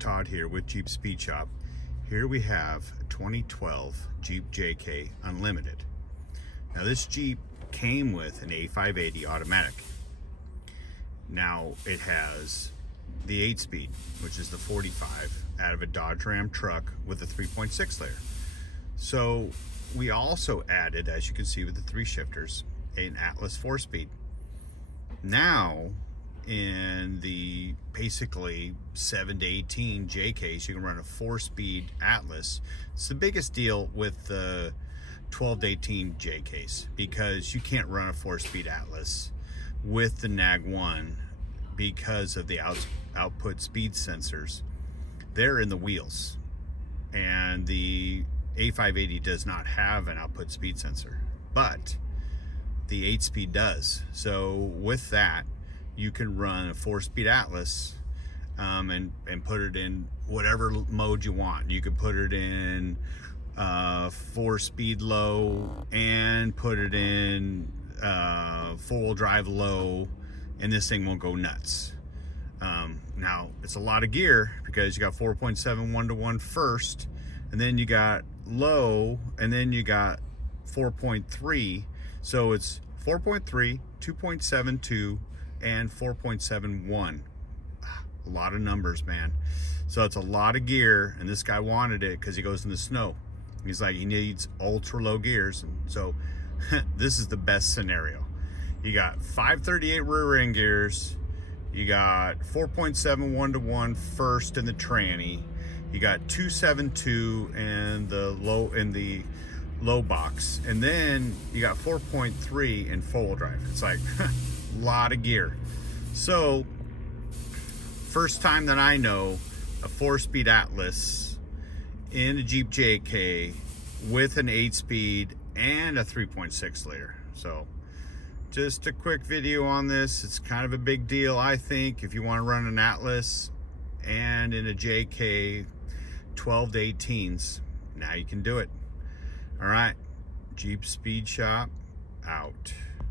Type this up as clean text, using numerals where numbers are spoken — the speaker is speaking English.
Todd here with Jeep Speed Shop. Here we have a 2012 Jeep JK Unlimited. Now this Jeep came with an A580 automatic. Now it has the 8-speed, which is the 45 out of a Dodge Ram truck with a 3.6 layer. So we also added, as you can see with the 3 shifters, an Atlas 4-speed. Now in the basically 7 to 18 JKs, you can run a 4-speed Atlas. It's the biggest deal with the 12 to 18 JKs because you can't run a 4-speed Atlas with the NAG1 because of the output speed sensors. They're in the wheels, and the A580 does not have an output speed sensor, but the 8-speed does. So with that, you can run a 4-speed Atlas and put it in whatever mode you want. You could put it in 4-speed low and put it in 4-wheel drive low, and this thing won't go nuts. Now it's a lot of gear because you got 4.7 1-to-1 first, and then you got low, and then you got 4.3. So it's 4.3, 2.72, and 4.71. A lot of numbers, man. So it's a lot of gear, and this guy wanted it because he goes in the snow. He's like, he needs ultra low gears, and so this is the best scenario. You got 538 rear end gears, you got 4.7 1-to-1 first in the tranny, you got 272 in the low box, and then you got 4.3 in 4-wheel drive. It's like a lot of gear. So first time that I know a 4-speed Atlas in a Jeep JK with an 8-speed and a 3.6 liter. So just a quick video on this. It's kind of a big deal, I think, if you want to run an Atlas and in a JK 12 to 18s. Now you can do it. All right, Jeep Speed Shop out.